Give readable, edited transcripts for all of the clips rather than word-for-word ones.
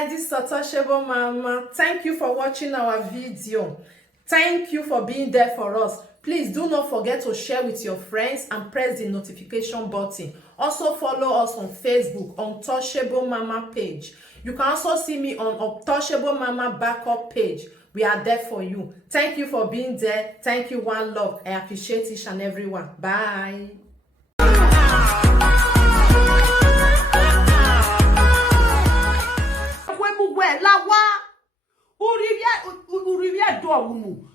guys, this is Untouchable Mama. Thank you for watching our video. Thank you for being there for us. Please do not forget to share with your friends and press the notification button. Also follow us on Facebook, Untouchable Mama page. You can also see me on Untouchable Mama backup page. We are there for you. Thank you for being there. Thank you, one love. I appreciate each and everyone. Bye.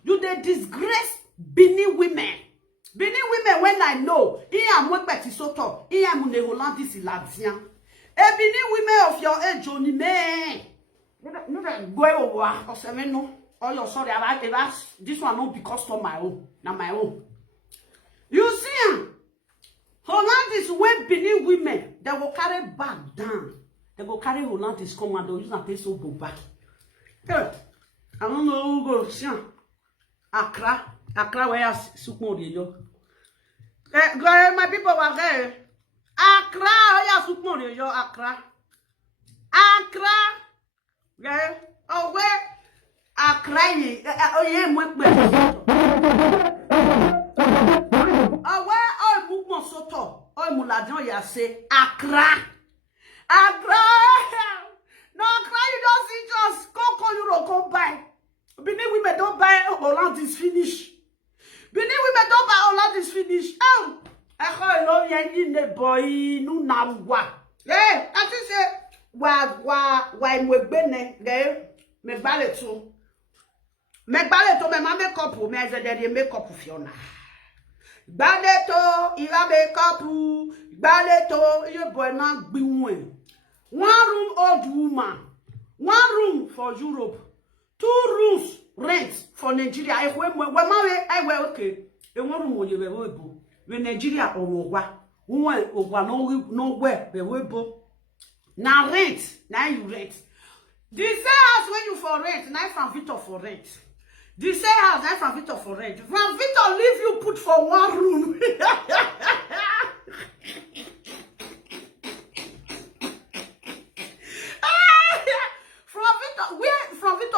You dey disgrace Benin women. Benin women, when I know, am Wekbeti Soto, am ne Hollandis Iladian. Benin women of your age, Johnny man. Go over, or seven no. Oh, you're sorry, I like this one not because of my own, not my own. You see, Hollandis when Benin women, they will carry back down. They will carry Hollandis come and they'll use a peso back. I don't know who go see Accra where Sukmo yo. My people were there. Accra where Sukmo yo Accra. Yeah. Oh where Accra ye. Oh yeah, oh where all movement soto. All muladion ya say Accra. No, Accra, you don't see just Coco Euro come buy. Benin women don't buy Holland is finished. Benin women don't buy Holland is finished. Oh, I know you need the boy, no now what. Yeah, I just say, why we bene, there, me ballet to. Me ballet to me makeup, me as a makeup of Fiona. Ballet to, you have makeup, ballet to, you boy not be one. One room old woman, one room for Europe, 2 rooms rent for Nigeria. I went okay. And one room you were able. When Nigeria or one nowhere they were able. Now rent, now you rent. The same house when you for rent, now from Victor for rent. The same house now from Victor for rent. From Victor leave you put for one room.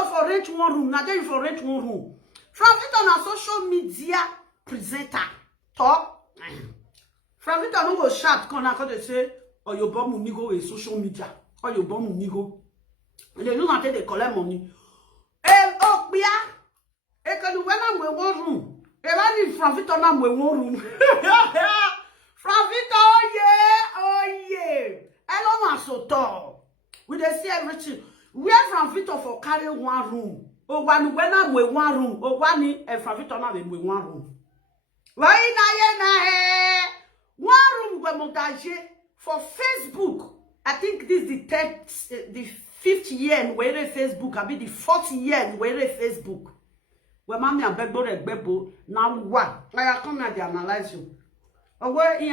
For rent one room, now then you for rent one room. From it on a social media presenter, talk. From it on go chat, can they say, or your bomb will go in social media, or your bomb will go. They don't want to collect money. Oh, yeah, can you when I'm with one room? I need from it on with one room. From it, oh yeah. I don't want so tall. We they see everything. Where from Victor for carry one room? Oh, when I'm with one room. Oh, one and from Victor now with one room. Why na one room we montage for Facebook. I think this is the 5th year in where Facebook. I be the 4th year in where Facebook. Where mommy and bebo now one. I come and analyze you. Oh, where in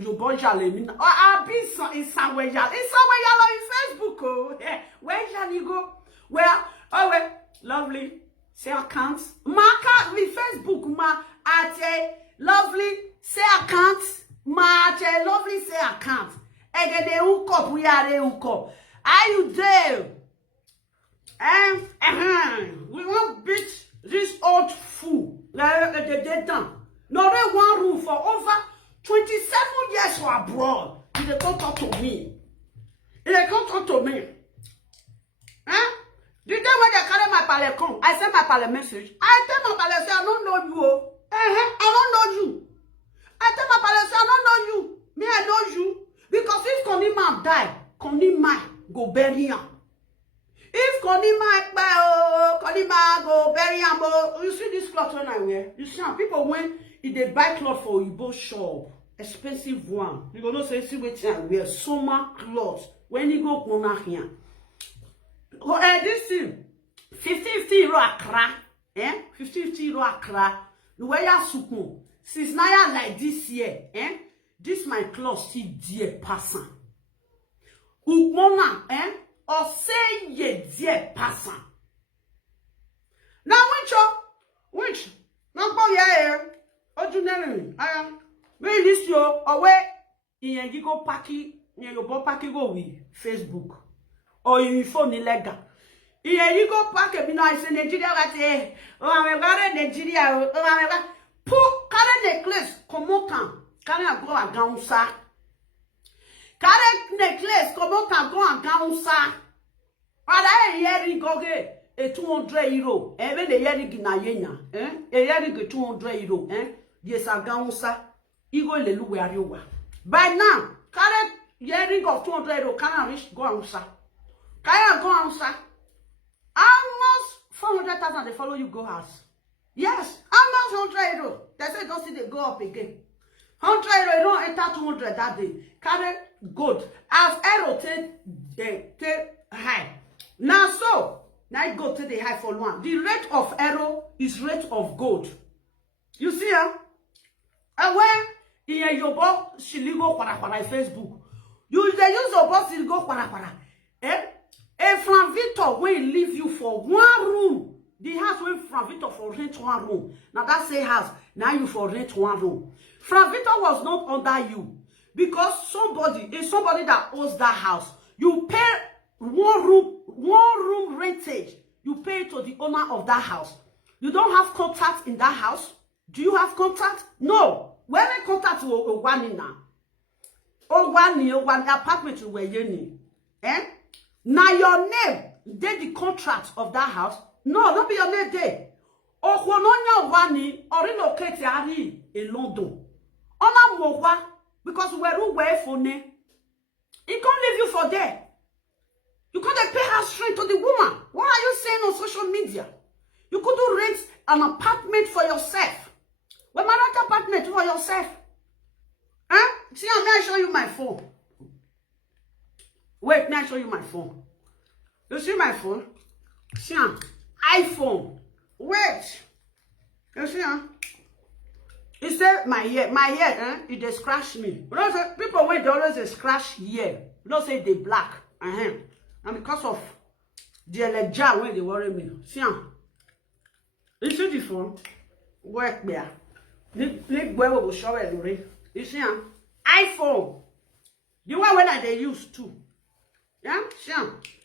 your boy jale me? Oh, I be in somewhere yellow. In somewhere yellow in Facebook. Oh, yeah. Where shall you go? Where? Oh, well, lovely. Say account. Mark with Facebook. Ma at a lovely. Say account. Ma at a lovely. Say account. Again, they hook up. We are the hook up. Are you there? We won't beat this old fool. They done. No, they one room for over 27 years for abroad. They can't talk to me. They can't talk to me. Huh? The day when they carry my pallet come, I send my pallet message. I tell my pallet say I don't know you. I don't know you. I tell my pallet say I don't know you. Me I know you because if Konima die, Konima go bury him. If Konima go bury him. You see this cloth when I wear. You see how people when they buy cloth for Igbo shop, expensive one. You gonna say see what I wear summer clothes when you go corner here. This thing, 50 euro Accra, 50 euro Accra. The way you sumo, since now like this year, this my clothes still dear passing. Ukmona, or say ye dear passing. Now which, not go here. Ordinary, I am. May this yo away in you go packy, you go packy go with Facebook. or your phone illegal. Here you go pack a bino, I say Nigeria, oh, I'm a Nigeria, oh, I'm a pour carry necklace, come on, carry a go a gown, sir. Carry necklace, come on, go a gown, sir. Ada yeri goge e 200 euro. Even the yeri gina yenya, e yeri ge 200 euro, yes a gaunsa. Igo lelu we ariwa. By now, carry yeri of 200 euro can reach go ansa. Can go ansa? Almost 400,000 they follow you go house. Yes, almost 100 euro. They say don't see they go up again. 100 euro, you don't enter 200 that day. Carry good. As euro take high. Now so, now you go to the high for one. The rate of error is rate of gold. You see, and when in your boss she go para Facebook, you they use your boss she go para. And Frank Victor will leave you for one room. The house when Frank Victor for rent one room. Now that say house, now you for rent one room. Frank Victor was not under you because somebody is somebody that owns that house. You pay one room rentage. You pay to the owner of that house. You don't have contact in that house. Do you have contact? No. When I contact one in now, one apartment where you now your name did the contract of that house. No, not be your name there. Or wani or relocate in London. Ona mowa because we're away for ne. He can't leave you for there. You couldn't pay her straight to the woman. What are you saying on social media? You couldn't rent an apartment for yourself. Well, my rent apartment for yourself. Huh? See, may I show you my phone? Wait, may I show you my phone? You see my phone? See, iPhone. Wait. You see, it said my hair, it they scratch me. You know, say, people when they always scratch here, you know, say they black. And because of the allergy when they worry me. See, you see the phone? Work there. Nick boy will show it. You see, iPhone. The one when they use too. Yeah, see,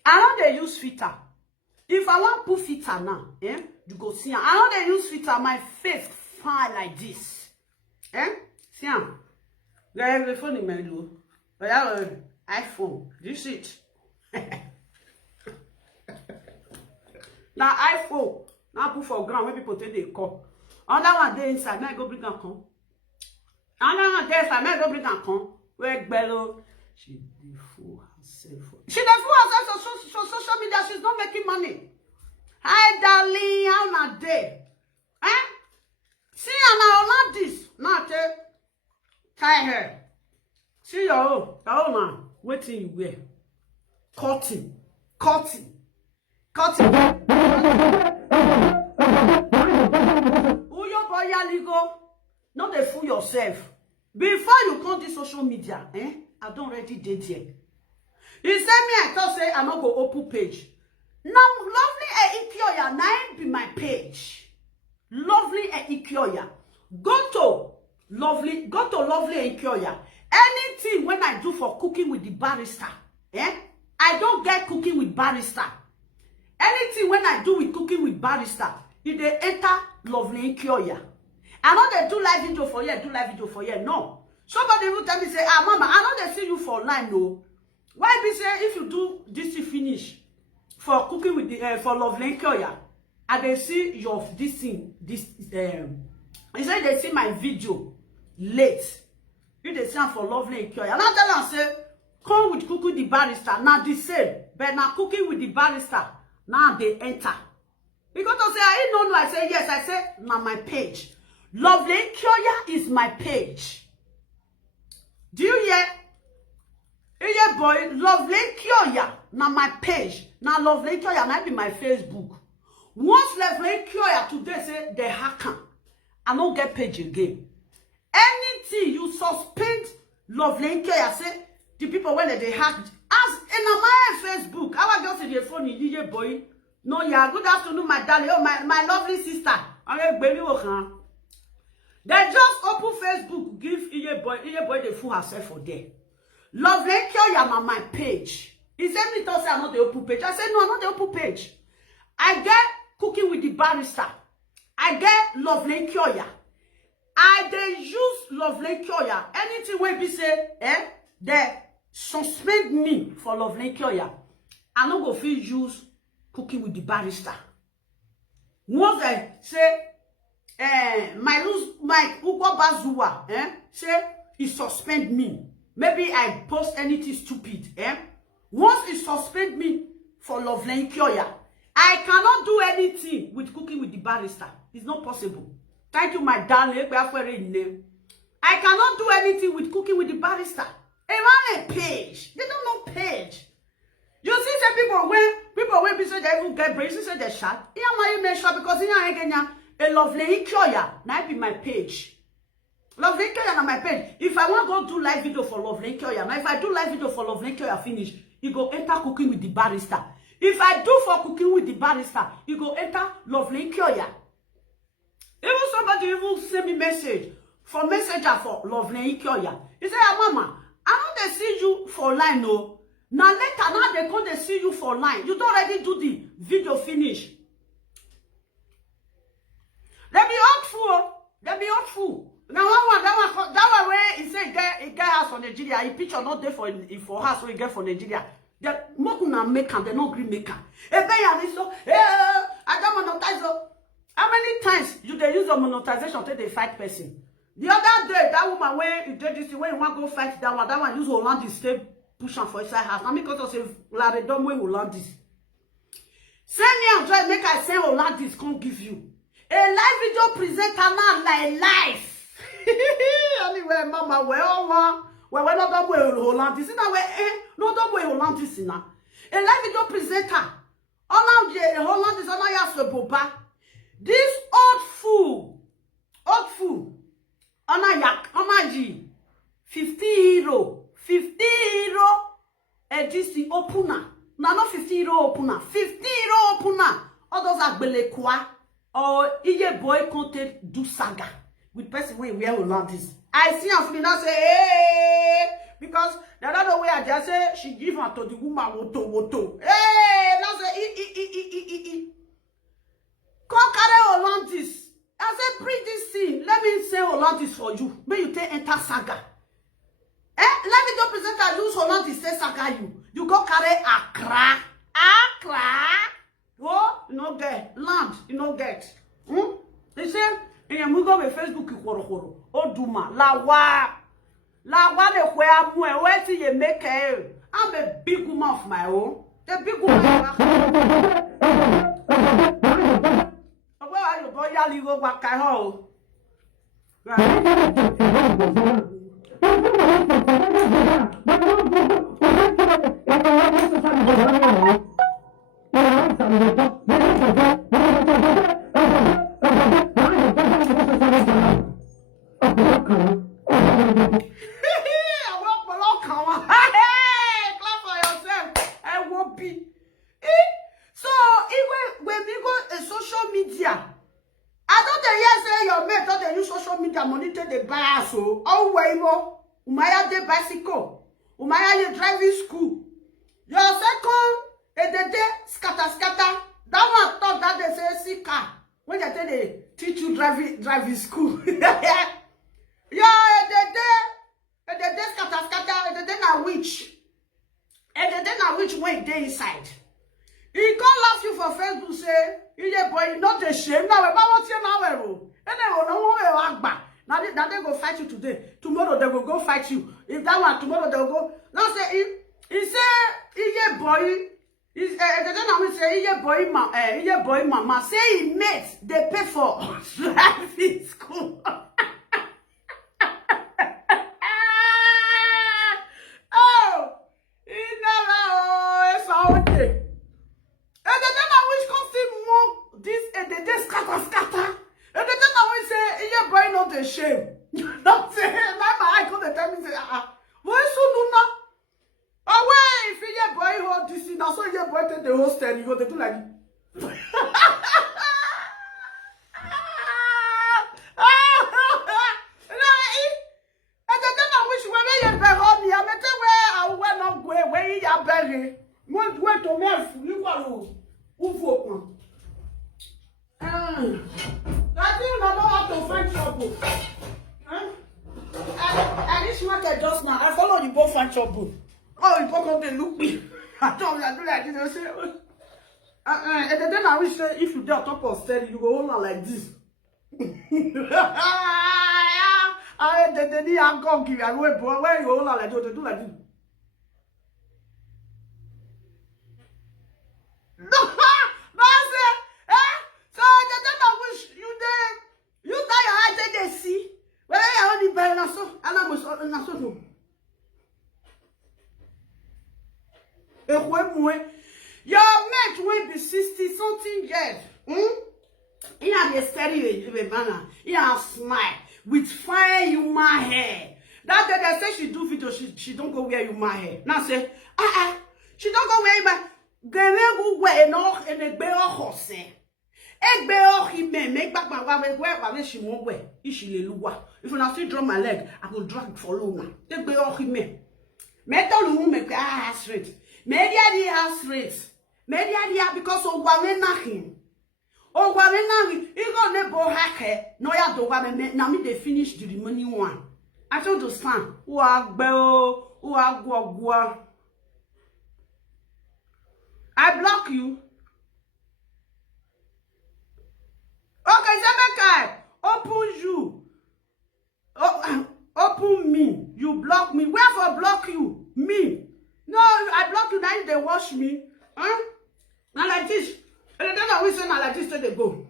I know they use filter. If I want put filter now, you go see. I know they use filter. My face fine like this. See, there is the phone in my door. But I have an iPhone. This it. Now iPhone. Now put for ground when people take the call. Another one there inside. May I go bring and come? Another one there inside. May I go bring and come? Where Bello? She the fool herself. She the fool herself for social media. She's not making money. Hi, darling. How not there? See, and all this. Now tie her. See your own man. Waiting you wear. Cutting. Who your boy Yaligo? Not they fool yourself. Before you come to social media, I don't already did here. You send me, I thought say I'm not go open page. Now, lovely Ikioya, now be my page. Lovely Ikioya. Go to lovely Ikioya. Anything when I do for cooking with the barrister, I don't get cooking with barrister. Anything when I do with cooking with barrister, if they enter lovely Ikioya. I know they do live video for you, no. Somebody will tell me, say, mama, I know they see you for online, no. Why be say if you do this finish for cooking with the for lovely Ikioya, and they see your this thing, they say they see my video late. If they say for lovely Ikioya, and I tell them say, come with cooking the barrister, now the same, but now cooking with the barrister, now they enter. Because I say, I don't know, I say yes, I say now my page. Lovely Ikioya is my page. Do you hear? Yeah, boy, Lovely Ikioya, now my page. Now Lovely Ikioya might be my Facebook. Once Lovely Ikioya today say they hacker, I don't get page again. Anything you suspend Lovely Ikioya say the people when they hacked as in my Facebook. I was just in the phone in boy. No, yeah, good afternoon, my darling. Oh, my lovely sister. They just open Facebook, give Iye boy the fool herself for there. Lovely Ikioya on my page. He said me thought say I'm not the open page. I said no, I'm not the open page. I get cooking with the barrister. I get Lovely Kyoya. I dey use Lovely Kyoya. Anything wey be say, they suspend me for Lovely Kyoya. I no go fit use cooking with the barrister. Once I say, my Ugo Bazua, say he suspend me. Maybe I post anything stupid, Once he suspend me for Lovely Kyoya, I cannot do anything with cooking with the barrister. It's not possible. Thank you, my darling. I cannot do anything with cooking with the barrister. A page. They don't know page. You see, some people when be say they even get brains, say they shot. Yeah, my email shot because a Lovely Kyoya. Now be my page. Lovely Kyoya on my page. If I want to go do live video for Lovely Kyoya, now if I do live video for Lovely Kyoya finish, you go enter cooking with the barrister. If I do for cooking with the barrister, you go enter Lovely Kyoya. Even somebody even send me message for messenger for Lovely Kyoya. He say, Mama, I know they see you for line, no. Now later, now they come, they see you for line. You don't already do the video finish. They be hurtful. They be hurtful. Now that one where he say he get house for Nigeria. He picture not there for house where he get for Nigeria. They not gonna make am. They not green maker. I don't monetize. How many times you they use the monetization to they fight person? The other day, that woman where you did this, when you want to go fight that one use Hollandis stay push on for inside house. Now me because say la redom way Hollandis. Send me and try make I send Hollandis can't give you a live video presenter now like life. Anyway, mama, well not way Hollandis. Now no don't way Hollandis now. A live video presenter. All of the Hollandis on ya so boba. This old fool, Onaji, 50 euro, and this the opener. Now not 50 euro opener, 50 euro opener. All those are belekwa or iye boy content do saga with person we wear Hollandis. I see her now say, hey, because the other way I just say she give her to the woman Wortoworto. Hey, now say come carry Hollandis. I said, bring this thing. Let me say Hollandis for you. May you take enter saga. Let me go present and use Hollandis say saga you. You go carry Accra. Oh, you no get land. You no get. They say, in you go with Facebook, you koro. Oh, Duma. La wa de where I'm where see you make it. I'm a big woman of my own. The big woman. Boya ligo wakaho. So, even when we go in social media, I don't hear say your mate don't they use social media money to the buy so. Oh, way more. Umaya de bicycle. Umaya you driving school. Your second, they scatter. That one thought that they say see car. When they teach you driving school. Yeah, they scatter, they na witch. And they na witch when they inside. He can't laugh you for Facebook say, boy, not a shame. Now, about what's your now? And they will know where now they go fight you today. Tomorrow they will go fight you. If that one, tomorrow they will go. Now say, he say, boy, boy, mama, say he mate, they pay for driving school. Oh, he never, it's all day. This and they scatter. And then I will say, yeah, boy, not a shame. Not say, I go the time and say, why so do not? Oh, wait, if you boy hold this thing, now so you boy take the host and you go to do like want to make you go ufo. That thing I don't have to find trouble. I this market just now. I follow you both find trouble. Oh, you both come look me. I told you I do like this. And then I wish if you do on top of steady, you go hold on like this. I then I'm going to give you away, bro. Where you hold on like this? Do like this. No, so then I wish you there. You die your heart they see. Where I only buy na so, and I was na so no. Your mate will be 60 something years. He have a steady banner. He have smile with fine human hair. That day they say she do video, she don't go wear human hair. Now say, she don't go wear human. Go wear no and a bear horse. Egg bear he make back my wife where she won't wear. If you not see draw my leg, I will drag for long. Egg bear he may. Metal woman has rate. Media has rate. Media because of woman knocking. Oh, woman, you got never hacker. No, ya do woman. Now me they finish the money one. I told the son, who are bell, who are gua. I block you. Okay, Zemeka, open you. Open me. You block me. Wherefore block you? Me. No, I block you. Now they wash me. Huh? Now like this. And then I will say now like this till they go.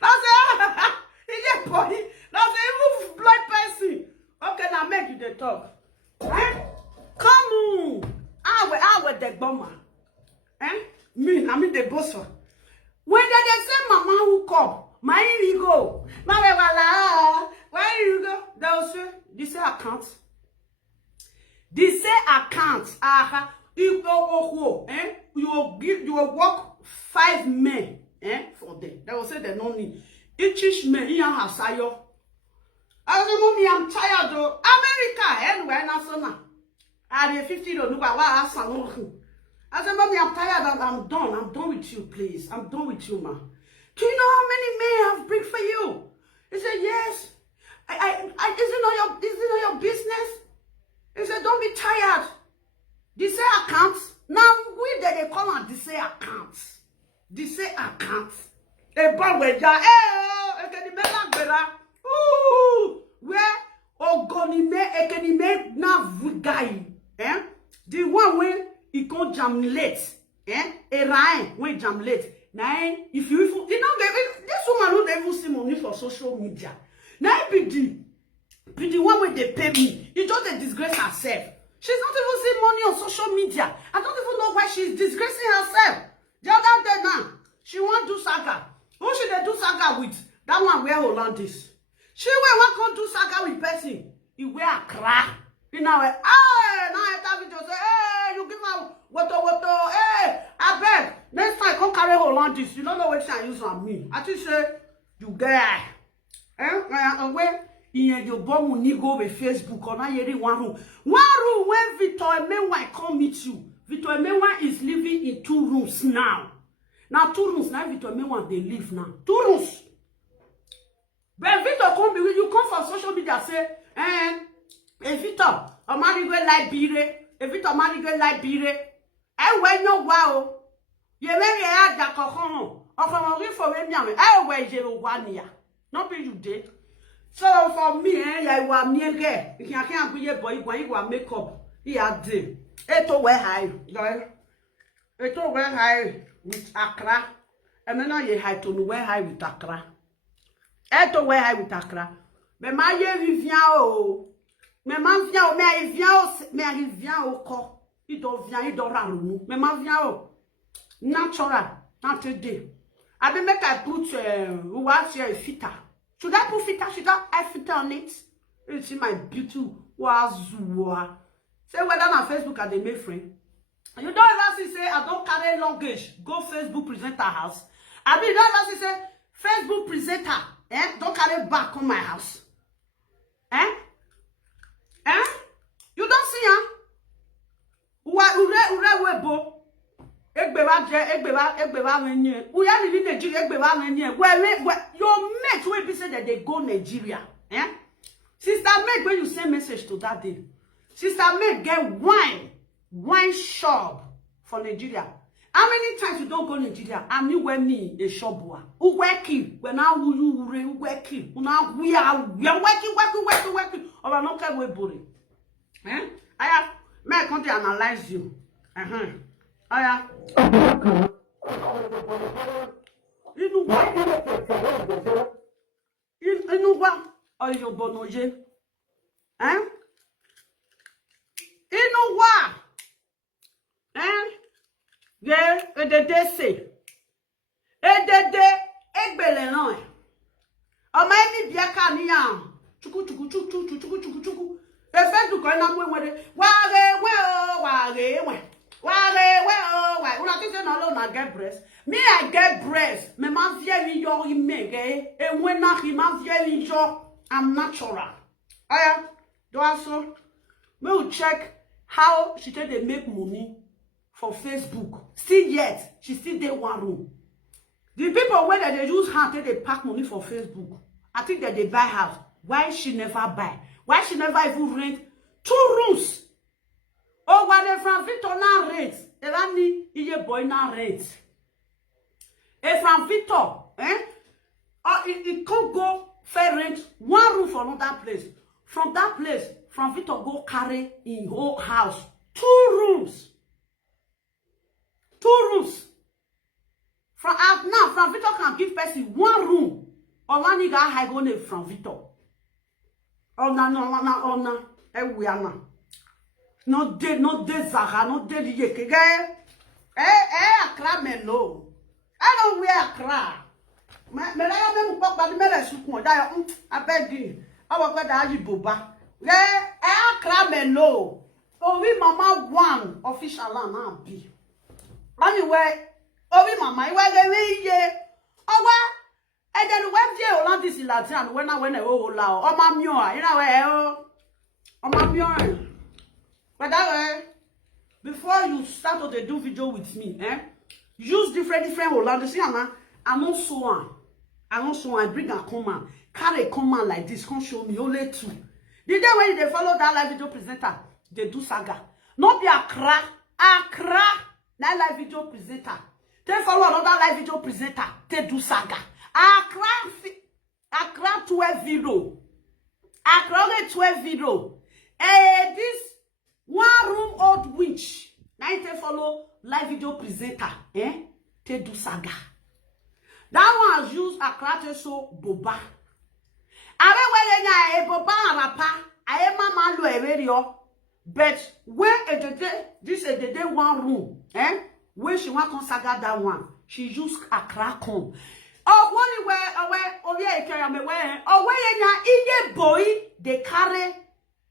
That's it. Boy. That's a move blind person. Okay, now make you the talk. Eh? Come on. I will the bomber. Eh? Me, I mean the boss. When they say mama who come, my you go. Mama, where you go? They'll say, this say account. This say account. You go, you will work 5 men, for them. They will say they don't need. Each man, he has sayo. I say, mommy, I'm tired though. America, anyway, national. I have 50 don't know what I say. I said, mommy, I'm tired. I'm done. I'm done with you, please. I'm done with you, ma. Do you know how many men I've bring for you? He said, yes. Is it not your business? He said, don't be tired. They say accounts. Now, we they call on they say accounts. They say accounts. Where Ogonime Ekenime na vugai. The one where he can't jam late. When jam late. Now, if you know, this woman don't even see money for social media. Now, be the one where they pay me. You just a disgrace herself. She's not even seeing money on social media. I don't even know why she's disgracing herself. The other day now, she want to do saga. Who should they do saga with? That one where Hollandis. She will want to do saga with person. He wear a crack. You know, now I tell you to say, hey, you give her Wortoworto, hey, I beg. Next time, come carry Hollandis. You don't know what I use on me. I just say, you guy. Where you bomb when go with Facebook or not one room. One room where Victor Emewa come meet you. Victor Emewa is living in 2 rooms now. Now 2 rooms. Now Victor Emewa they live now. 2 rooms. But Victor come be you come from social media say, Victor, a man go like bire. Victor man go like bire. When no wow. You may have that cohon. Or from a for me. Where you 1 year. Not be you did. So for me, I was near there. You can't be a boy when you want makeup. He had them. Eto where high. Eto where high with Accra. And then I had to know where high with Accra. Eto where high with Accra. Mais ma ye vient au. Mais ma vient au. Mais il vient au corps. Il doit ralou. Mais ma vient au. Natural. Not today. I be make I put what's your filter. Should I put filter? Should I filter on it? You see my beauty wazua. Say whether on Facebook are they make friend. You don't ever say I don't carry luggage. Go Facebook presenter house. I mean, you don't ever say Facebook presenter. Don't carry back on my house. You egbeva menye. We are living Nigeria, egbeva menye. Where your mate will be said that they go Nigeria. Eh? Sister Meg, when you send message to that day, Sister Meg get wine shop for Nigeria. How many times you don't go Nigeria? And you wear me a shop boy. Who working? When I will you working? We are working. Or I'm not going to worry. Eh? I have may I come to analyze you. I have. You know what? Or you bonoje? Eh? You know what? Eh? Yeah, edede say. Edede egbele na e. O ma ni bia ka ni yan. Chuku. Efe du ko na mwe were. Ware we. Una think say na lo na get breast. Me I get breast. Me ma vie mi yo imege. E when na hi ma vie mi yo. I'm natural. Aya, do also. Me will check how she take they make money for Facebook. Still yet, she still dey one room. The people where they use hand take they pack money for Facebook. I think that they buy house. Why she never buy? Why she never even rent 2 rooms? Oh, why they from Victor now rent? Elani iye boy now rent. E from Victor, or it can't go fair rent 1 room for another place. From that place, from Victor go carry in whole house 2 rooms. 2 rooms. From now, from Victor can give person 1 room. Or one nigga high go name from Victor. Oh na. We are now. No de Zaha, no de Yeke. Accra melo. I don't wear Accra. I beg you. I will go to Boba. Accra melo. Oh, we mama 1 official now be. Anyway, oh, we mama, you are the oh, and then when you all this in Latin, when I went oh, lao, oh, my mule, you know, oh, my mule. But that way, before you start to do video with me, use different Holland. See, I'm not so on. I bring a command, carry a command like this, come show me only 2. The day when they follow that live video presenter, they do saga. Not be Accra. That live video presenter. They follow another live video presenter. They do saga. Accra 12 video. Accra 12 video. This 1 room old witch. Now they follow live video presenter. They do saga. That one use Accra to show Boba. Boba rapa. Mama lo ererio. But where this is the day 1 room, where she want to saga that one, she use Accra come. Oh, where Boyi they carry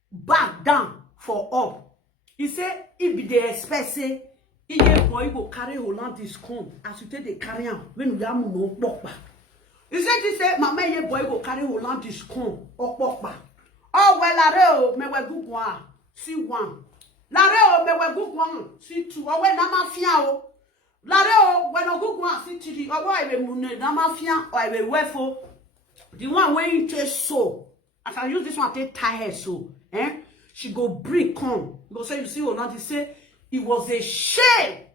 back down for up. He said if they expect say Boyi go carry Holland this come as you take the carry am when you am no pokpa. He said this say mama Boyi go carry Holland this come or pokpa. Oh well me we good one. See 1. Lareo me we good one. See 2. Or when na mafia o. Lareo when no good one. See 3. Or why we mune na mafia or we wefo. The one when you just so. As I use this one take tie her so. She go bring come. Go say you see or not. He say it was a shame.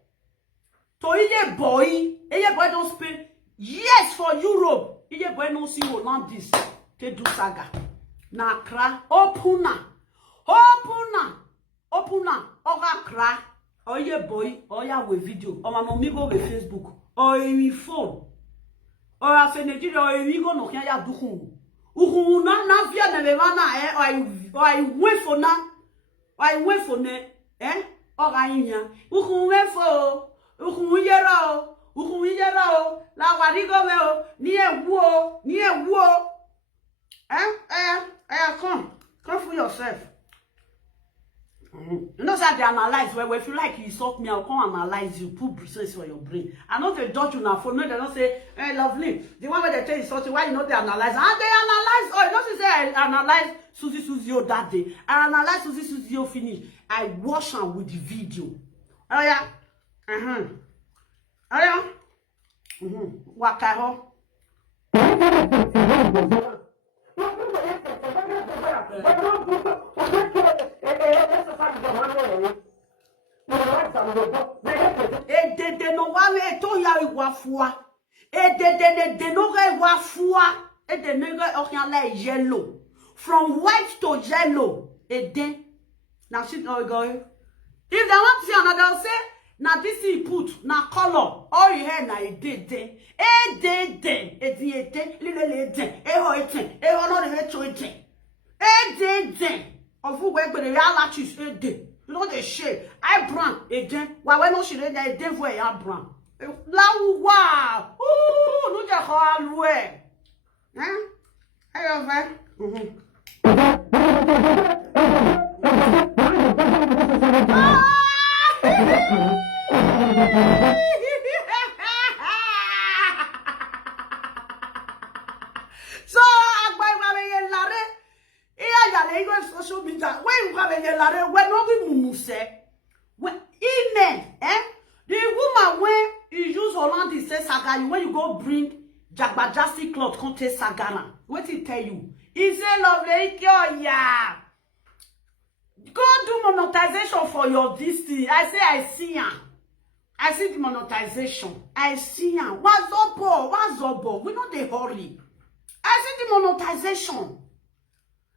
To Iye Boyi. Iye Boyi don't spend years for Europe. Iye Boyi no see or not this. They do saga. Na Accra opuna. Oga cry. Oh yeah, boy. Oh yeah, with video. Oh my mommy go with Facebook. Oh you phone. Oh I say Nigeria. Oh you go no can ya duhu. Uhu na via na bana I wait for na. I wait for ne. Oh ga yin. Uhu wait for. Uhu yera. La wari go we o. Ni ewu. Come for yourself. You know that they analyze well. If you like you insult me, I'll come analyze you, put bruises for your brain. I know they judge you now for no, they don't say, hey, lovely. The one where they tell you something, why you know they analyze? And they analyze, oh, you know, say I analyze Susie that day. I analyze Susie finish. I wash her with the video. Oh yeah. Aya. Wakaho. Dede no wale to ya wafua. Dede no re wafua. De nigga oriental yellow. From white to yellow. Then now shit all going. If they want to see another, they'll say, now this he put, now color. All you hear now it did. Of who work with the latches, you know the shade. I brown, why when she read that devil, I brown. Wow, ooh, look at how way. Hey, over. So social media when you have a when no say when amen the woman when you use Holland say saga when you go bring jagbajasi cloth come take sagana what he tell you he say lovely yeah go do monetization for your this thing. I say I see ya. I see the monetization. I see ya. What's up? We know they hurry. I see the monetization.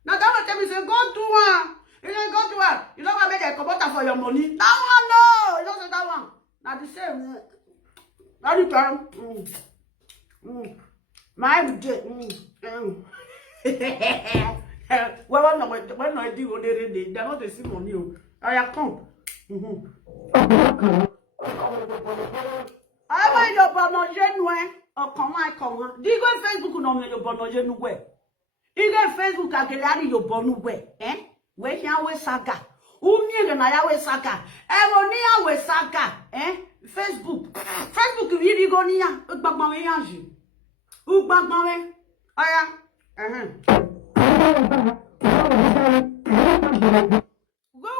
Now that will tell me say go do one. You know go do one. You don't want to make a computer for your money. That one no. You don't say that one. Now the same. Anytime. My well, when I do they're not the same on you. I come. I want your bono genuine or come. Do you go Facebook no me your bono genuine? You go Facebook agelari your bono we, where here we saga. Umi na ya we saga. Ewonia we saga, Facebook. Facebook really go niya. Ugbagba we yanji. Ugbagba we. Aya. Go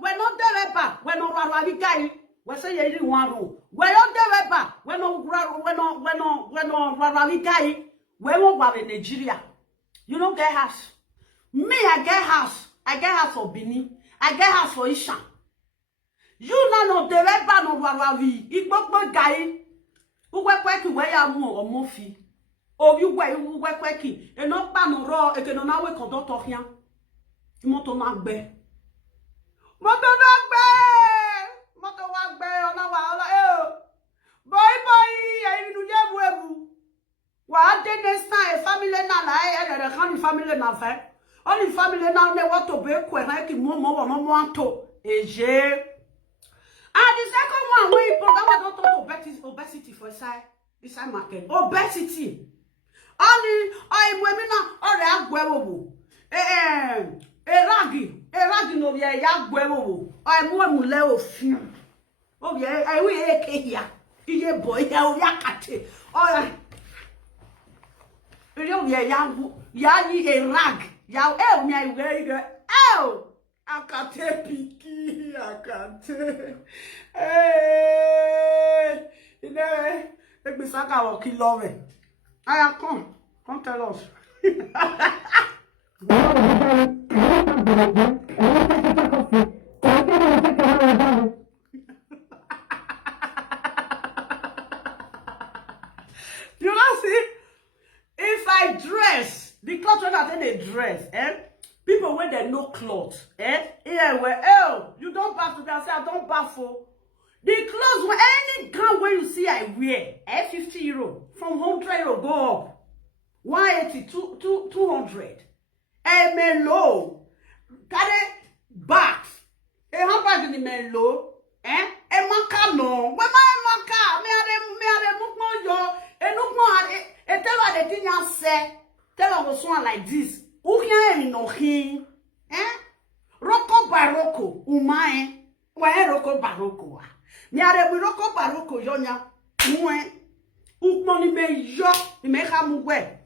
when not the rapper, when no Ravi guy, we say you didn't want to. When not the rapper, when no Ravi guy, we won't have in Nigeria. You don't get house. Me, I get house. I get house for Bini. I get house for Isha. You know the rapper no Ravi. It both guy who work where you are more or more fee. Oh, you work working. And not ban or raw, and can now conduct of him. Moto magbe. Moto wagbe on a wala. Boy, I do webu. What then next time, family na and a family na fair. Only family now they want to be when I can no want to. Eje. And the second one, we program to obesity for side. This I market. Obesity. Only I women are agwewo. Eragi no ya agwewo. I mo mule ofi. O ye I we eke here. Iye boy ya o yakate. Oh ya yi erag. Ya mi I we go. Akate piki akate. Ine be saka wo ki love. Aya come tell us. You know, see, if I dress, the clothes when I say they dress, people when they no clothes, yeah, well, you don't bath to that. Say I don't bath for the clothes. When any gown when you see I wear, €50 from €100 go up. 180 to 200. Melo. Kade back. Handbag in the melo. Maka no. We maka. Me ade mukmo yo. Nukmo ade. Tell her the thing you say. Tell her someone like this. Ukia no hin. Roko baroko. Umae. Wae roko baroko. Me ade roko baroko yo nya. Mwe. Ukmo ni me yo. Ni me hamwe.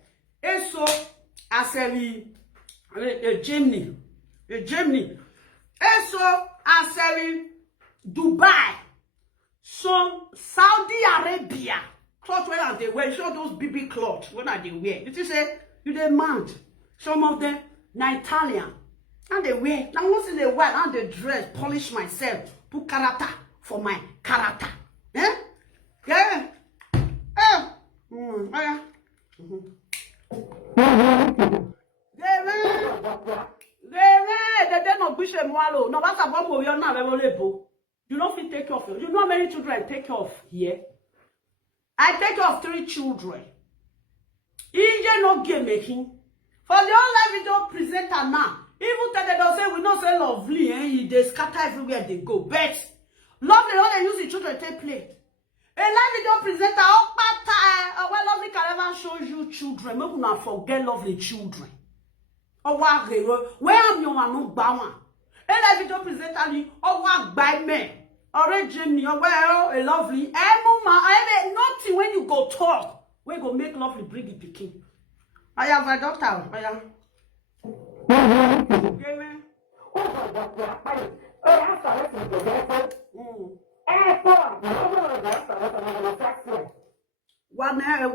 Eso aseli Germany. Eso aseli Dubai. some Saudi Arabia cloth when they wear, show those BB cloth when they wear. Did you say you demand? Some of them na Italian. And they wear. Now once in a while, and they dress, polish myself, put character for my character. Eh? Yeah. Yeah. Yeah. They not wish them wallow. No, that's a bomb. You're not available. You don't fit take care of you. You know how many children I take care of here? I take care of 3 children. He no game making. For the whole life, video presenter now. Even tell they don't say we not say lovely, eh? They scatter everywhere they go. But lovely, all they use the children to play. A live video presenter, where lovely can ever show you children. Make not forget lovely children. Oh, where am you no bawan? A live video presenter, oh, by me. Already me, where a lovely. Nothing when you go talk. We go make lovely bring it picking. I have a daughter. I am.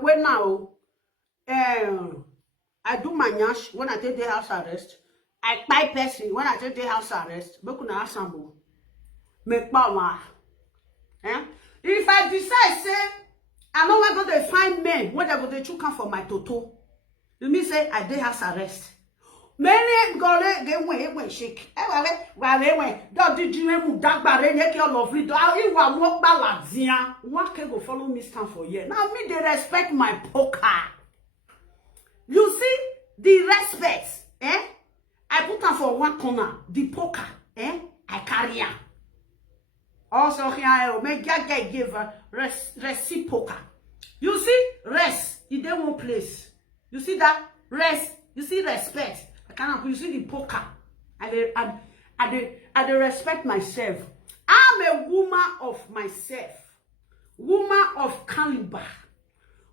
When now, I do my nyash when I take the house arrest. I buy person when I take the house arrest. But kuna asambo, make power. If I decide say I know I go to find men when they go to chook for my toto, you mean say I did house arrest. Many go get way shake. Don't did you that barren your lovely dog? You want walk balazia. What can go follow me stand for year? Now me they respect my poker. You see the respect, eh? I put her for one corner. The poker, eh? I carry her. Also here, make get give reciprocal. You see rest. In their one place. You see that rest. You see respect. You see the poker. I respect myself. I'm a woman of myself. Woman of caliber.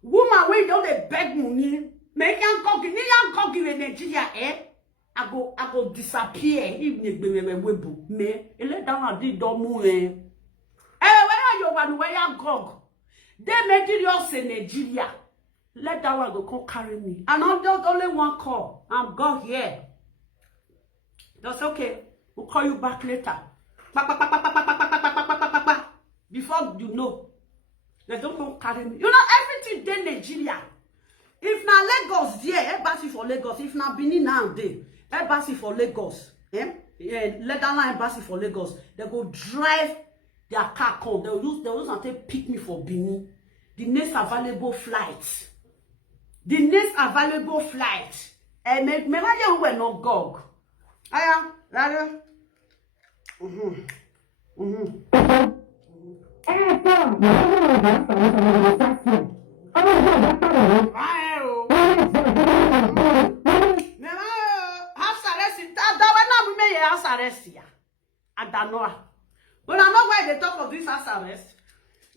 Woman where don't they beg money. Make young cocky in Nigeria, eh? I go disappear if me let down a did don't move. Eh, where are you one where you go? They made it in Nigeria. Let that one go come carry me. And I'm just only one call. I'm gone here. That's okay. We'll call you back later. Before you know, they don't come carry me. You know, everything then Nigeria. If na Lagos there, embassy for Lagos. If na Benin now there, embassy for Lagos. Let that line embassy for Lagos. They go drive their car come. They'll use and take pick me for Benin. The next available flight. The next available flight. Me you were not gog. I am. House arrest here. I don't know. But I know why they talk of this house arrest.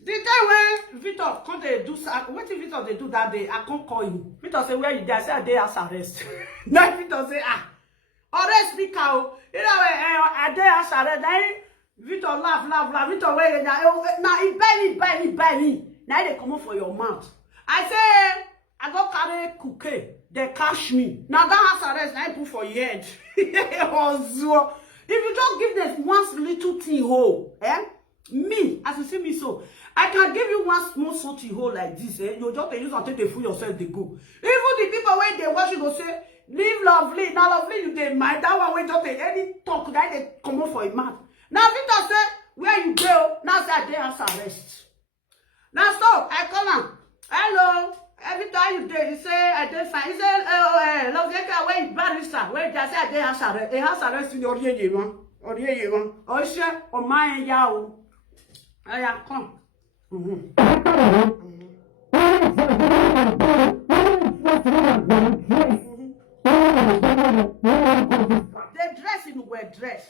The day when Victor come they do what if Victor they do that day, I can't call you. Victor say where you there? I say they house arrest. Now Victor say arrest me cow. You know I dey house arrest. Then Victor laugh. Victor where now he buy me. Now they come up for your mouth. I say I go carry cookie. They catch me. Now that house arrest, I put for your head. If you just give them one little thing hole, me, as you see me so, I can give you one small salty hole like this, you just use and take the food yourself, they go. Even the people when they watch you go say, leave lovely, now lovely you dey mind. That one when just any talk that they come up for a mouth. Now Victor say, where you go? Now say I dey house arrest. Now stop, I call him. Hello. Every time you dey, he say I dey fine. He say, love you where you barrister, where you say I dey house arrest. A house arrest in your one. Or here you want. Oh, she or my yao. I come. They dress in wear dress.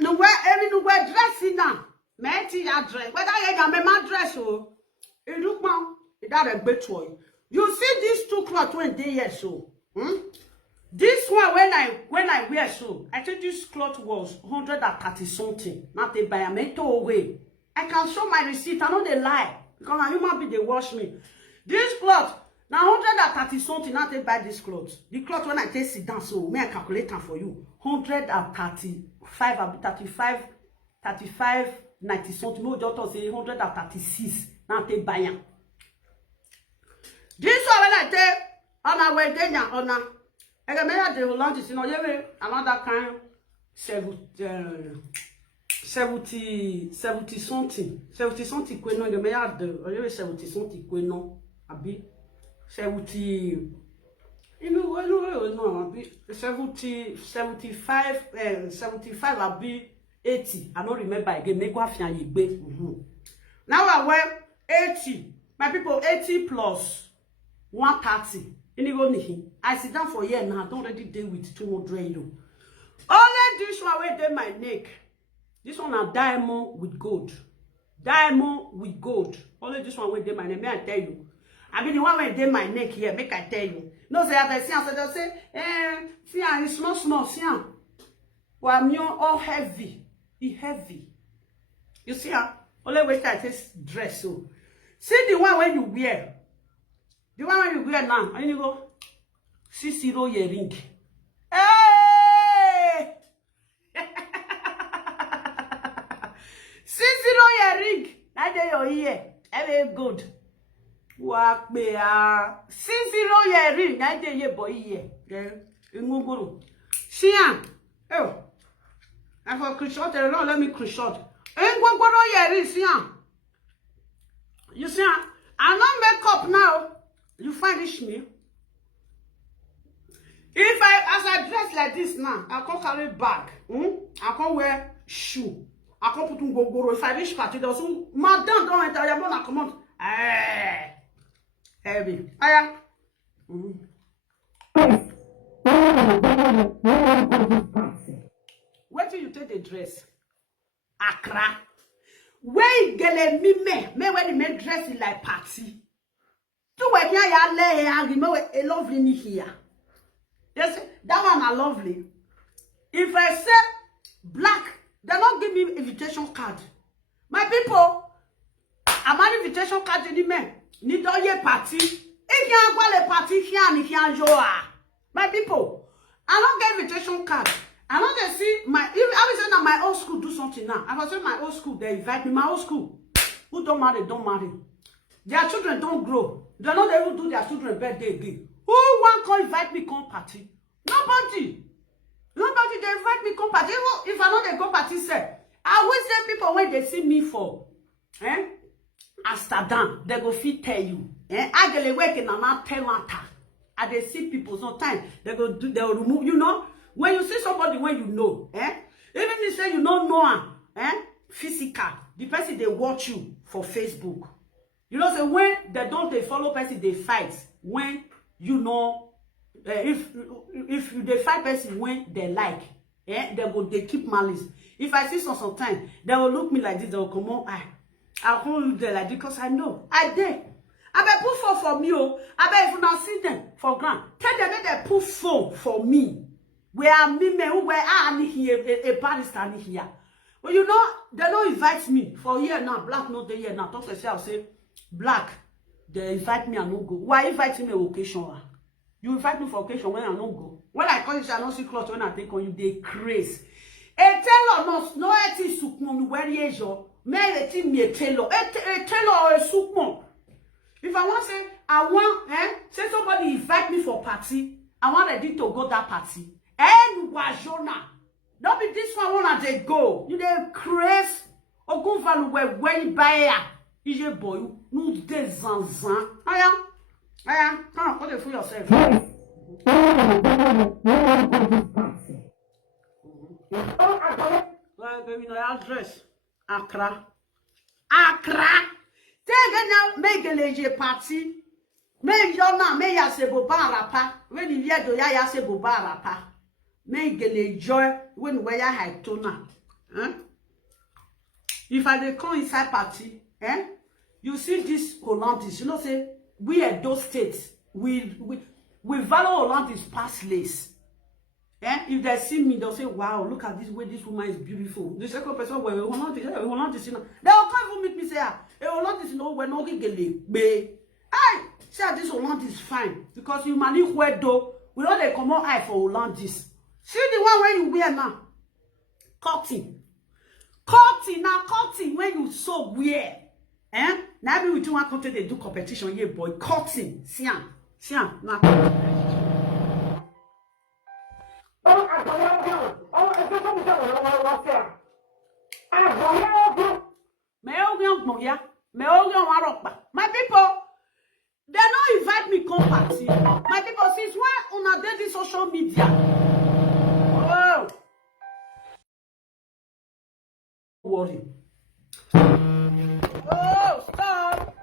No wear dressing now. Meti ya dress. Whether you my dress or it look man. That a bit toy. You see these two clothes when they wear so. This one when I wear so, I think this cloth was 130 something. Not they buy a metal away. I can show my receipt. I know they lie. Because a human being, they wash me. This cloth, now 130 something, now they buy this cloth. The cloth, when I take sit down, so may I calculate them for you. 35, 90 something. No, just say 136. Now they buy them. This one, when I take, on my way, then on a, I can make the Holland, you know, another kind, 70 something kwe no de me ya de o 70 something kwe no abi 70 no abi 75 abi 80 I don't remember again make wa fian yegbe now I wear 80 my people 80 plus 130 I sit down for here now I don't already deal with 200 euro only this one wey dey my neck. This one a diamond with gold. Diamond with gold. Only this one will do my name. May I tell you? I mean the one will do my neck here. Make I tell you. No, say I see. So they say, see, it's small. See, well, all heavy. It's heavy. You see, only way I take dress. So, see the one when you wear. The one when you wear now. And you go, see zero earring. Ring, that day your ear, very good. Walk me, 60 ring, that day your boy ear. Nguguru. See, oh, I for crochet, don't let me crochet. Nguguru ring, see, you see, I don't make up now. You finish me. If as I dress like this now, I can't carry bag. I can't wear shoe. I can't put on go. If I reach party, there's some madam don't enter. I'm gonna come out. Heavy. Aya. Where do you take the dress? Accra. Where gele me when the men dress it like party. To where can ya lay and a lovely here. Yes, that one are lovely. If I say black. They don't give me invitation card. My people, I'm an invitation card in the men. Need all your party. If you have a party here and if you are my people, I don't get invitation card. I don't get see my I was saying that my old school do something now. I was saying my old school, they invite me. My old school. Who don't marry, don't marry. Their children don't grow. They don't even do their children birthday again. Who one can invite me come party? Nobody. Nobody they invite me come party. If I know they go party, say I always say people when they see me for Amsterdam, they go fit tell you. I get work in an telata. And they see people sometimes they go do they'll remove, you know. When you see somebody when you know, even if you say you don't know physical, the person they watch you for Facebook. You know, so when they don't they follow person, they fight. When you know if they fight person when they like, they keep malice. If I see sometimes they will look me like this, they will come on. I'll hold you there like this because I know I did. I bet put phone for me. I bet if you not see them for grant, tell them that they put phone for me. Where me where I here a barrister here. Well, you know they don't invite me for here now. Black not the here now. Talk to say I'll say black. They invite me and no go. Why invite me occasion? You invite me for occasion when I don't go. When I call you, I don't see clothes when I take on you, they craze. A tailor no eti sukmon where is your me me a tailor. A tailor or a sukmon. If I want to say I want say somebody invite me for party, I want ready to go that party. And wajona. Don't be this one when they go. You they craze or go value where you buy is your boy. No de zanzan. Aya. Come on, put it for yourself. Well, baby, no address. Accra. Take now, make a leisure party. Make your now, may ya say bobarapa. When you hear do ya say bobarapa. Make a leisure when we are high toner. If I dey come inside party, you see this Hollandis, you know, say we at those states, we value Hollandis past lace. If they see me, they'll say, wow, look at this way this woman is beautiful. The second person will Hollandis, they will come meet me say, Holland is no we're not giggle. Hey, say this Holland is fine because you money where though. We know they come out eye for Hollandis. See the one where you wear now. Cotton. Cotton now cotton when you so wear. Eh? Now we do want to they do competition here, boy. Cotton. Sian. Now. My people, they don't invite me come party. My people, since when una did this social media? Oh, worry. Oh, stop.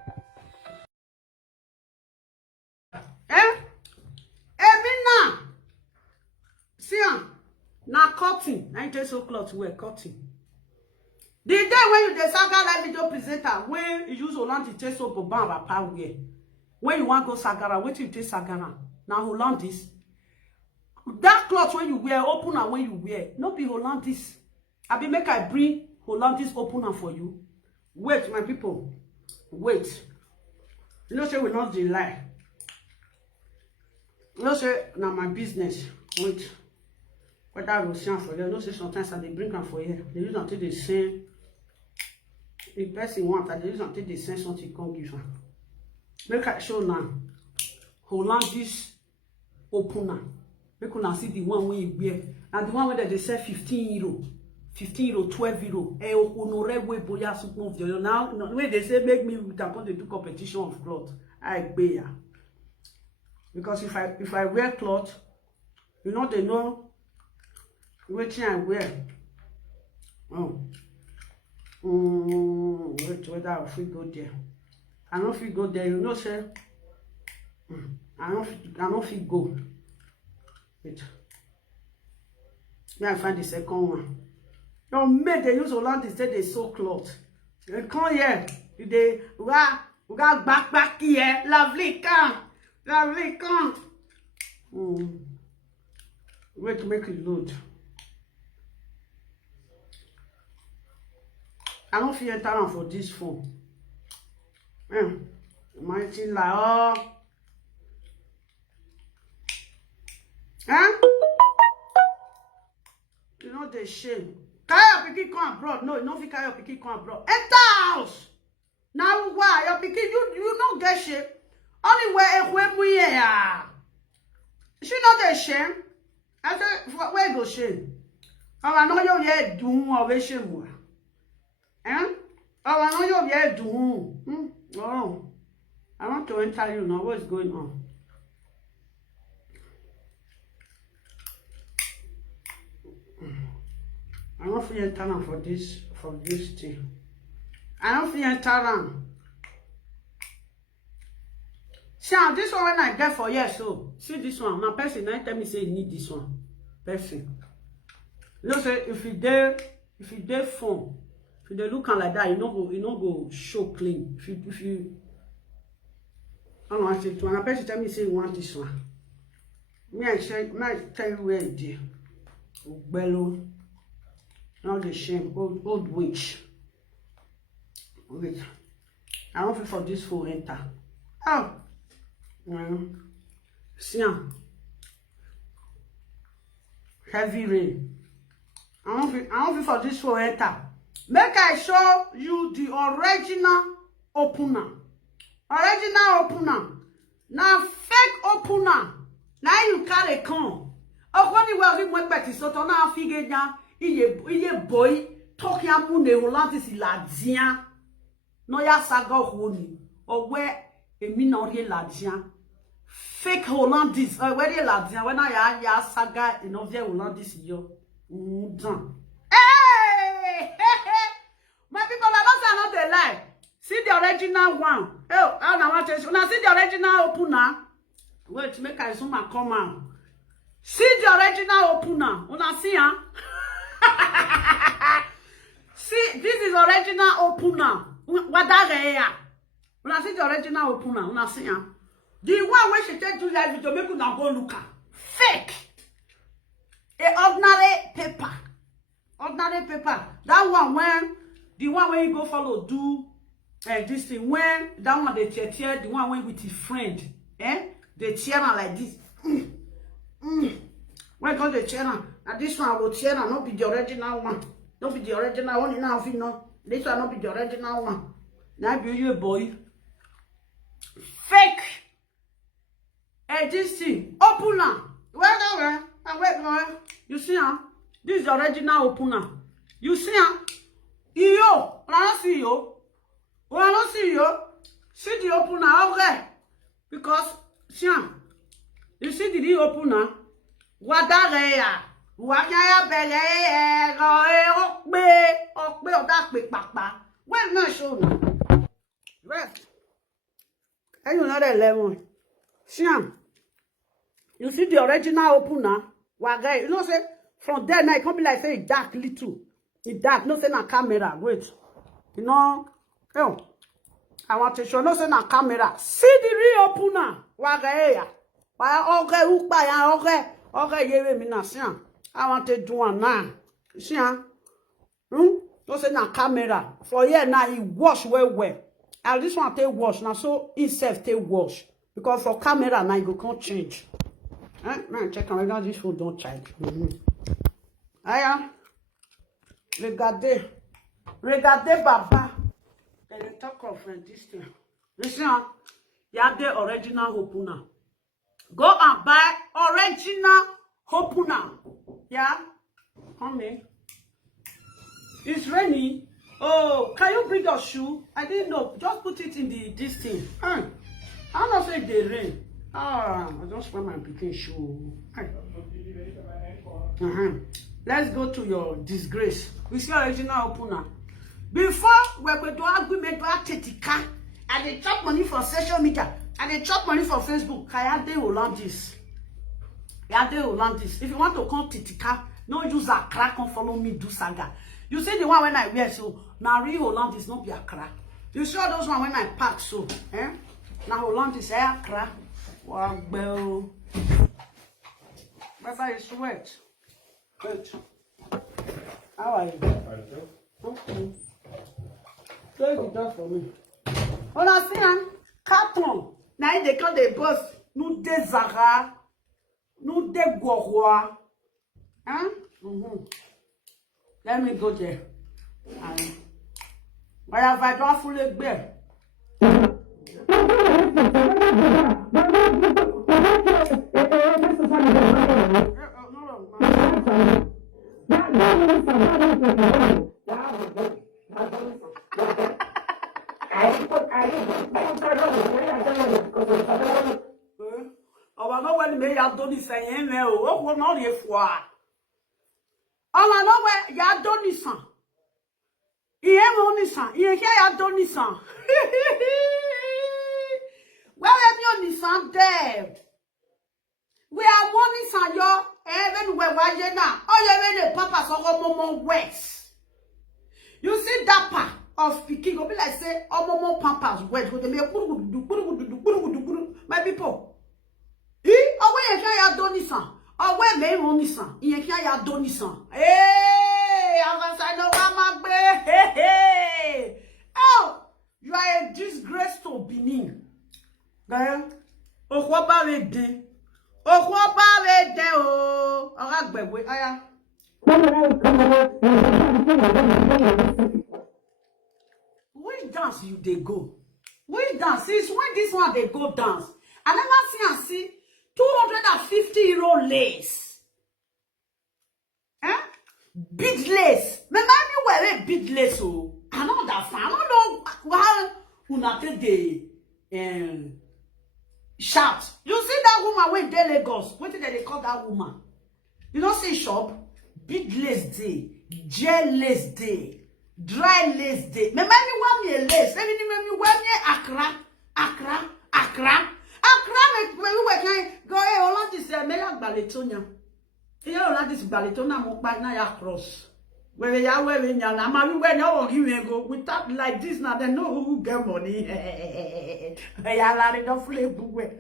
Mina. See, now cutting. 90 so clothes we're cutting. The day when you the Saga live video presenter, when you use Holland to take so boban rapa wear. When you want go Sagara, wait till you take Sagara. Now Hollandis. That cloth when you wear, open and when you wear. Not be Hollandis. I be make I bring Hollandis open for you. Wait, my people. Wait. You know say we not the lie. You know say now my business. Wait. What I will say for you. You know say sometimes I they bring them for you. They use until they say the person want that they use until they send something come give them. Make I show now. Hollandis opener. Make una see the one where you wear. And the one where they sell 15 euro. 15 euro, 12 euro. Eh, honore we boya support you. Now, when they say make me with upon they do competition of cloth, I pay ya. Because if I wear cloth, you know they know which I wear. Oh. Wait, whether I'll free go there. I don't feel go there, you know, sir. I don't feel go. Wait. Then I find the second one. Your mate they use Holland instead they sew cloth. They come here. They we got back here. Lovely come. Wait to make it load. I don't feel enter for this phone. My thing like you know the shame. Carry your pikin come abroad. No, you don't fit carry your pikin come abroad. Enter house. Now why your pikin you no get shame. Only where we here. She not the shame. I say where go shame. I know you here do over shame. I know you here do. Oh, I want to enter you now. What's going on? I don't feel enter for this thing. I don't feel enter. See how this one when I get for years so see this one. My person now tell me say you need this one. Person. You know say if you dare phone, if they look like that, you know go show clean. If you I don't want to say to one person tell me say you want this one. Me I tell you where it is. Bello. Now the shame, old witch. Wait. I don't feel for this phone enter. Oh. See. Heavy rain. I don't feel for this phone enter. Make I show you the original opener. Now fake opener. Now you carry come. Oh, when you were with my so now figure down. Iye boy talking about the Holland is Ladian. No ya saga honi. Or where a minori Ladian. Fake Hollandis. Where the Ladian. When I ya saga in of the Hollandis yo. Hey! My people, I don't say not the lie. See the original one. Oh, I don't want to now see the original opener. Wait, make I zoom and come out. See the original opener. Una see, huh? See, this is original opener. What that here? When I see the original opener, when I see the one where she take to live video, make you now go look at fake. A ordinary paper. That one when the one where you go follow do this thing when that one they tear the one went with his friend, they tear am like this. When God they tear am, and this one will tear am, not be the original one. Not be the original one now, if you know. This one not be the original one. Now be you boy. Fake. This thing, opener. Where? You see, this is the original opener. You see, yo, I see you. I don't see you. See the opener, okay? Because, see, you see the real opener. What that what can papa. Well, not sure. Right. And you know that lemon. See, you see the original opener. Wagay, you know, say from there now it can't be like say it dark little. It dark, no say na camera. Wait. You know, oh, I want to show no say na camera. See the real opener. Wagay ya. Why okay, ukpa ya okay, give me na see. I want to do one now. See, no say na camera. For here now he wash well. And this one take wash now, so himself take wash. Because for camera now you can't change. Man, check on whether this food don't change. Aya, regardez Baba. They talk of this thing. Listen, you have the original opener. Go and buy original opener. Yeah, come in. It's raining. Oh, can you bring your shoe? I didn't know. Just put it in this thing. I don't know if they rain. I just wear my picking shoe. Let's go to your disgrace. We see original opener. Before we're going to argument about Tetika, and they chop money for social media, and they chop money for Facebook. Kayade Hollandis. If you want to come Tetika, no use a crack and follow me do saga. You see the one when I wear so now real Hollandis not be a crack. You saw those one when I pack so, Now Hollandis a crack. Wow, well, Baba is sweat. Good. How are you? Okay. Take it down for me. On a see, carton. Now they call the boss. Nous des Zara, nous des Gorois. Let me go there. I have a draw full of beer. I know when me ya doni saying me o wo no re fo a. I know when ya doni san. Iye mo ni san, iye ke ya doni san. Where am you ni san dead? We are money san yo even we wa je na. Oh ye the papa so momo west. You see that part of speaking go be like say momo papas west go dey me my people. Owe ye ya donisan. Owe me monisan. Iye ya donisan. Hey, avasa no mama gbe. Hey. Oh, you are a disgrace to Benin. Gael, okwo ba we de. Okwo ba we de o. Ora gbegbe aya. Which dance you they go? Which dance? Since when this one they go dance? I never see 250 € lace. Big lace. Remember me wear a big lace, oh. I know that fan. I don't know how una take the shout. You see that woman when they Lagos? What did they call that woman? You don't see shop? Big lace day, gel lace day, dry lace day. Remember me wear me a lace. Let me wear me Accra. Make we can go all this me ya Baletonia. Here all this Baletona mo pa na ya cross. Where ya we nya na ma we na give go without like this now they know who get money. Ya la re do fle bugwe.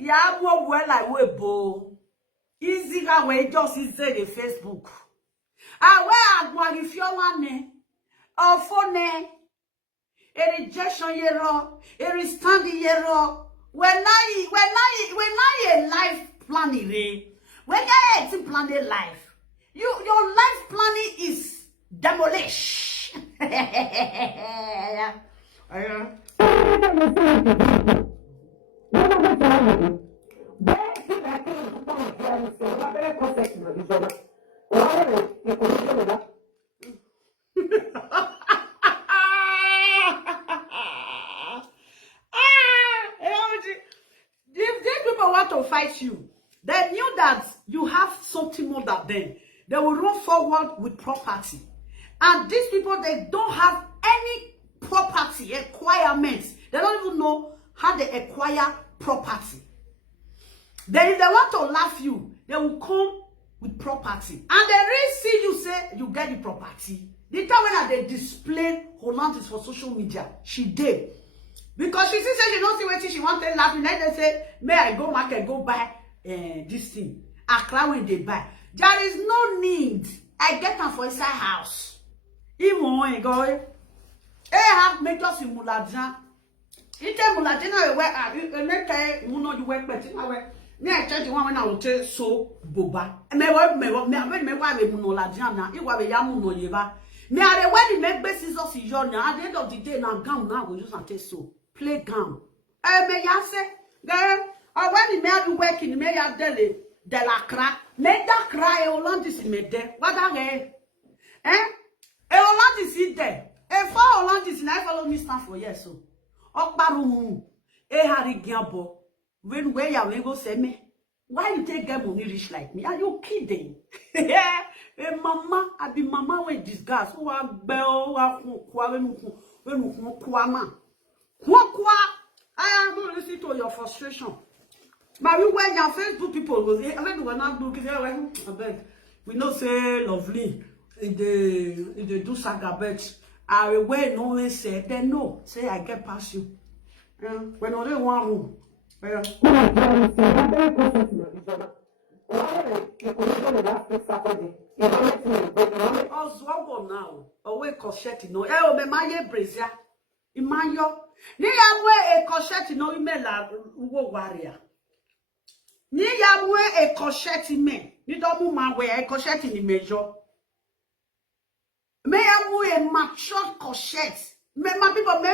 Ya mo we like we bo. Easy ga we just say the Facebook. Ah, where agwa if you want ne? Or phone a rejection yero, a standing yero. When I a life planning, when I plan a life, your life planning is demolish. If these people want to fight you, they knew that you have something more than them. They will run forward with property. And these people, they don't have any property acquirements. They don't even know how they acquire property. Then if they want to laugh you, they will come with property. And they really see you say you get the property. The time when they display Hollandis for social media, she did. Because she said she don't see what she wanted laughing. Then they say, may I go market, go buy this thing. Accra when they buy. There is no need. I get them for inside house. Even when you go, have make us in Mulajan. You tell Mulajan, where you work, but me I tell you one when I will tell so boba. Me why we Mulajan now? You want yamu no yeba. Me are the when you make basis of your at the end of the day now gum now go use and take so. Play gum. Me ya say, girl, or when you may be working, me ya dele de la cra, me da cry Hollandis me de. What are they? Hollandis is there. For Hollandis, I follow me stand for yes so. Okbaru Harry Giabo. When where you go say me? Why you take get money rich like me? Are you kidding? Yeah, mama, I be mama with disgust. Who are bell, I am going to listen to your frustration. But we when your Facebook people go, I will not do because we know say lovely. If they do saga bet, I will no one say they know. Say I get past you. When only one room. Oh, now. Away cochette no. Me my brazier. Imayo. Ni yamwe cochette no imela uwo warrior. Ni yamwe cochette me. Ni domu ma we cochette ni mejo. Me yamwe mature cochette. Me my people me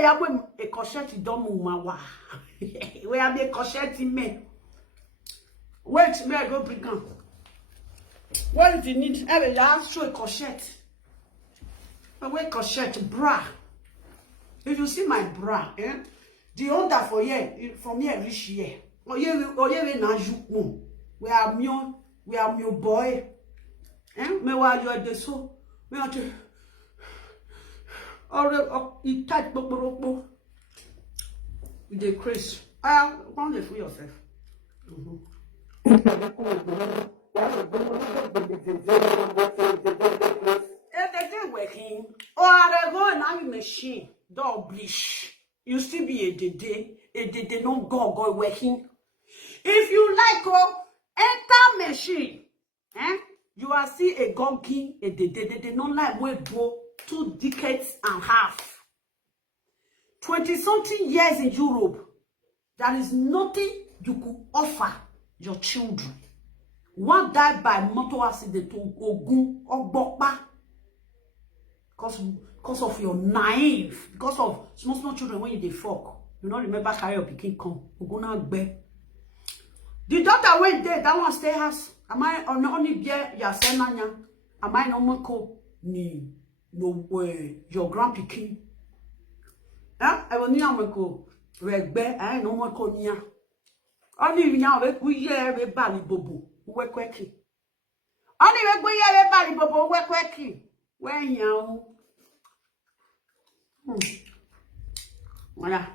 yamwe cochette domu ma wa. We have a cochette me. Wait, may I go bring on. What if you need? I will ask you a cochette. A way cochette bra. If you see my bra, the order for here from here reach here. Or you na you we are mio boy. Me wa you de so. Me want to. Or you type bobo. You decrease. Want to free yourself. If they get working, or they go and have a machine, don't bleach. You still be a dede no go working. If you like enter machine, you will see a gonking, a dede no like we go 2 decades and half. 20-something years in Europe, there is nothing you could offer your children. One died by motor accident to Ogun or Bokpa. Because of your naive, because of small children when you dey fuck. You don't remember carry your pikin come. Ogun na gbe. The daughter went there, that one stay house. Am I only get your senanya? Am I no more ni no your grand pikin? I will near go regbe. I no more ko nia. Only now we hear we bali bobo. We kweki. Only we hear we bali bobo. We kweki. When you. Voilà.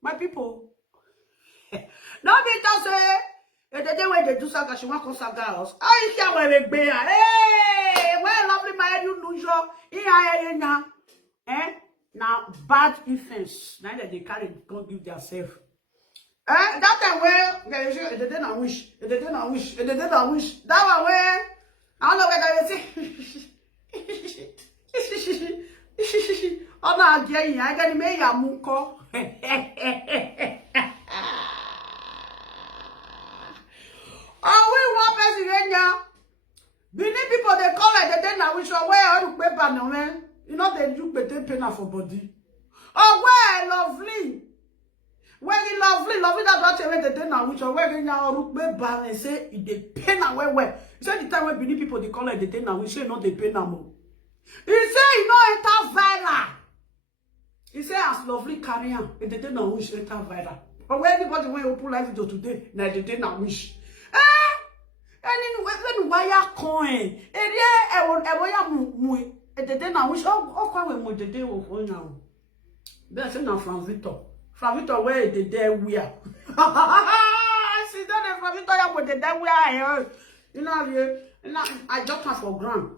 My people. No be to say the day when they do saga, she want to saga house. I hear where we be. Hey, well, lovely my you know your now bad influence. Now that they carry, can't give themselves. That time where they say they didn't wish, they didn't wish, they didn't wish. That one where I don't know where they say. Oh no, again, I got me ya muko. Oh, we want Pennsylvania. Benin people they call it they didn't wish where you paper no man. You know they do better pain for body. Oh, where lovely. When you lovely that what you the day now, which are wearing now root back and say it the pain away where. You say the time when Benin people they call it the day now, we say not the pain more. He say you know enter viral. He say as lovely carrier, it the day now wish enter viral. But when anybody when you open live video today, now the day now wish. And when wire coin, I will the day now wish oh quite when the day will now. That's not from Victor. From Victor, where the day we are. She done from Victor with the day we are. You know, I just have for ground.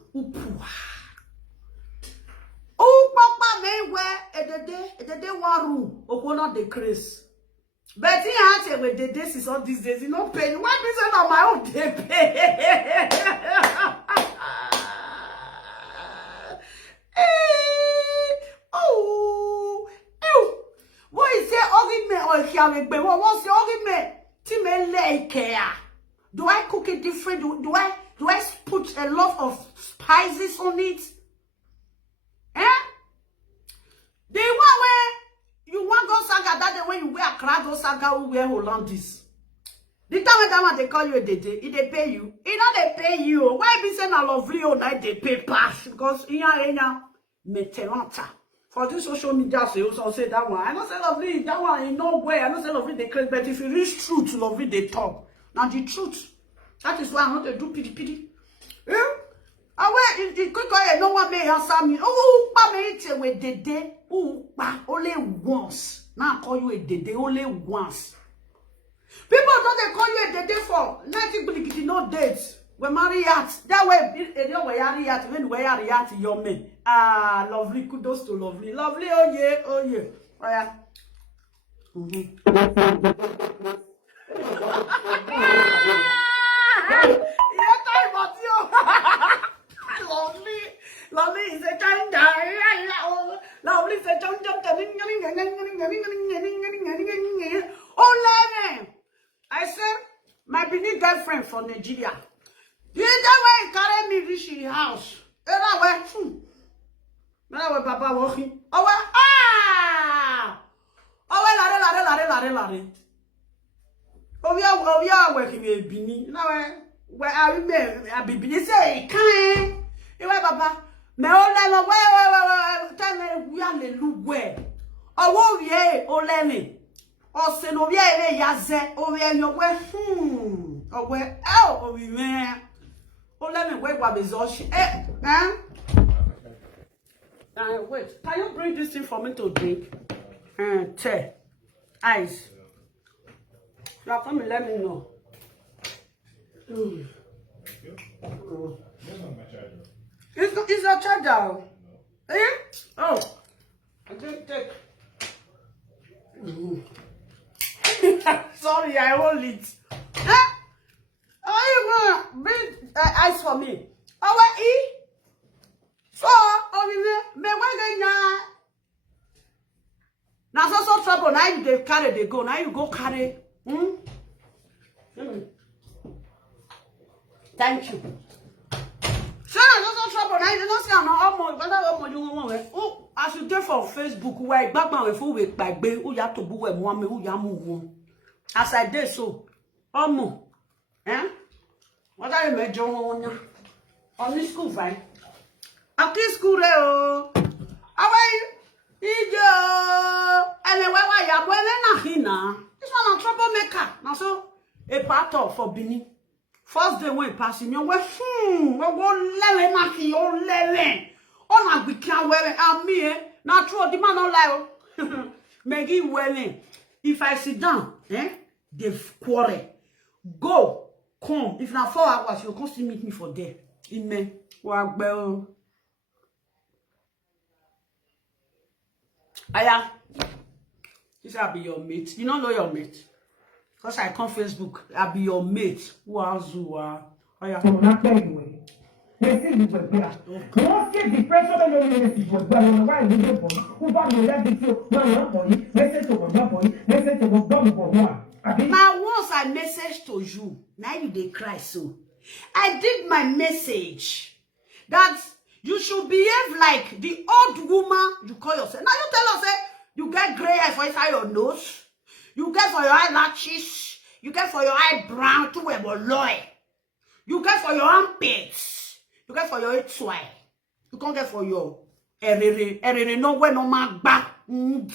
Oh, Papa may wear the day one room, or not the Chris. But he had with the days is all these days, you know, pay. Why is it on my own day pay? What is it? Argument or here? What's the argument? Time like do I cook it different? Do I put a lot of spices on it? The one where you want go saga that the way you wear crack go saga who wear Hollandis. The time when that one they call you a day, if they pay you, it not they pay you. Why be saying a lovely all night they pay pass? Because in your meteranta. For this social media, so you also say that one. I don't say lovely, that one in no way. I don't say lovely they crazy, but if you reach truth, lovely they talk. Now the truth, that is why I'm not to do pity. I wear it quick no one may answer me. Oh, pa me it with the day. Oh, only once. Now I call you a day only once. People don't they call you a day for nothing no dates. We marry at that way. You know where you at when we are at your men. Ah, lovely, kudos to lovely, lovely. Oh yeah, oh yeah. Oh yeah. Lovely is a time. Lovely is a jump. Oh, Lenny. I said, my Benin girlfriend from Nigeria. The other way he carried me reach the house. And I went, Papa walking. Oh, ah! Oh, lare. Oh, yeah, working a Benin. Now, where I remember, I be Benin say, kind. You went, Papa. Me ole where tell me we are the look where. Oh yeah, ole o se no via ere yaze o we your where o where o we man. Ole me where gwa bezoshi wait, can you bring this thing for me to drink? Tea, ice. Now come and let me know. It's a charger. Eh? Oh. I didn't take. Sorry, I hold it. Are you gonna bring ice for me? Oh, what? So, me now so trouble. Now you carry they go. Now you go carry. Thank you. Trouble now you don't see oh, as you get for Facebook where back man for we gbagbe o ya to bu we mo me o ya mu as I did so omo what are you mejo won on this school fine after school re o away ijo ele we ya bo ele na hina this one a troublemaker na so a part of for Benin. First day when passing you we go lele na ki o lele o na gbe kan wewe and me na true the man no lie Meggy wele if I sit down they quarrel go come if na 4 hours you come still meet me for there in me wa gbe o aya this will be your mate you don't know your mate Because I come Facebook, I'll be your mate. Wazua. Oh yeah. Once get depression and loneliness was done, why we go for who bought me that video? No, boy, listen to one boy, listen to one for one. Now, once I message to you, now you they cry so. I did my message that you should behave like the old woman you call yourself. Now you tell us, you get gray hair for inside your nose, you get for your eyelashes, you get for your eyebrow to wear loy, you get for your armpits. You get for your etswai. You can't get for your erere. Erere no we no magba. You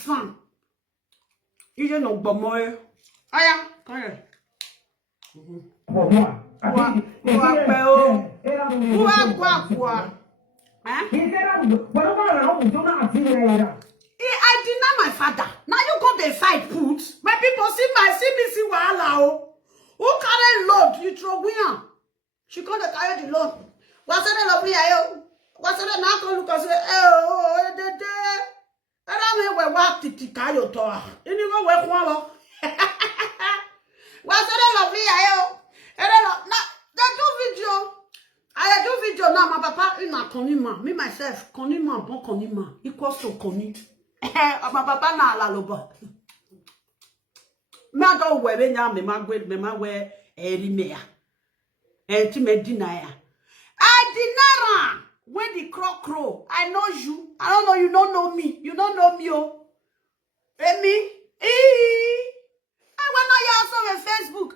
no bomoe. Aya, come here. I deny my father. Now you go the fight put. My people see my CBC wahala. Who carry load? You throw win. She can't carry the load. What's the lovely ayo? What's the knuckle look as oh the day? And I mean, what did you carry your toa? Anyone work one? What's the lovely ayo? And I do video. I do video now. My papa in a conima. Me myself, conima, bon conima. Equals to conit. My papa na la loba. Me don't wear me now. Me ma wear eri mea. Enti me deny. I deny when the crow. I know you. I don't know. You don't know me. You don't know me. Oh, me. I went on your also on Facebook.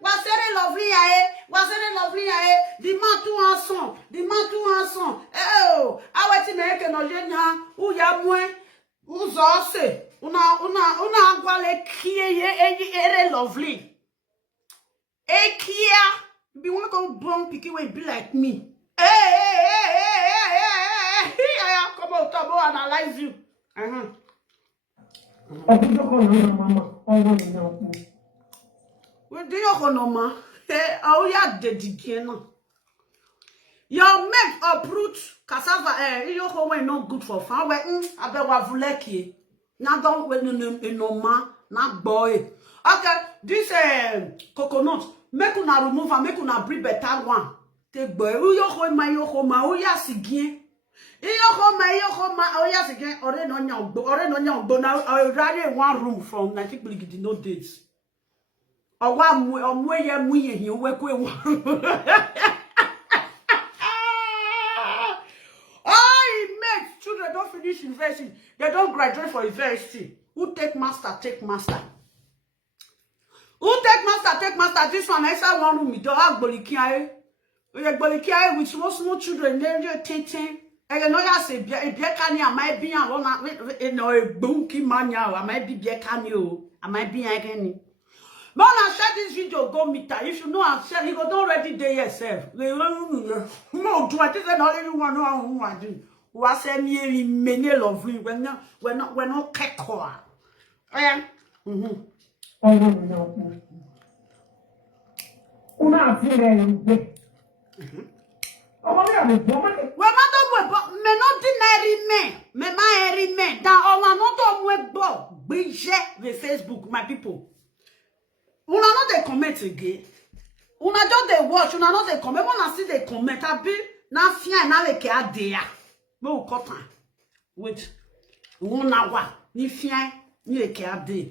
Was it lovely? Was it lovely? The man too handsome. The man too handsome. Oh, I went to make an agenda. Who ya mwe? Who's also? Una guale kie lovely. Kia. Be one come born picky way be like me. Hey. Come on, Tobo, analyze you. What do you know, Hey, oh, yeah, dedicated. Your mate uproot cassava, you home not good for farm. I bet what vuleki. Now don't wait no ma, not boy. Okay, this coconut. Make una remove and make una breed better one. Take boy. Uyo homa. Uya sigien. Iyo homa. Uya sigien. Ore no nyangbo. Now I rather one room from 90 Bligidi no dates. Owa omwe ye muye hi we kwe one. Oh, mates, children don't finish university. They don't graduate for university. Who take master? Take master. Who take master? This one, I saw one room. You don't have bolikiae. We have bolikiae with small children. They're teaching. And you know, I say, Biakani, I might be a bunky mania. I might be Biakani. I might be again. But I share this video, go meet her. If you know I'm sharing, you go don't ready day yourself. No, do I just not everyone know who I do. Who I say me many love we we're not kekwa. Yeah. Una fire Oh, madam, but me not deny me. Me my eri me. That all not web blog. We share the Facebook, my people. Una not they comment again. Una just they watch. Una not they comment. Una see they comment. I be na fear na we care there. No cotton. Wait. Una wa ni fear ni we care there.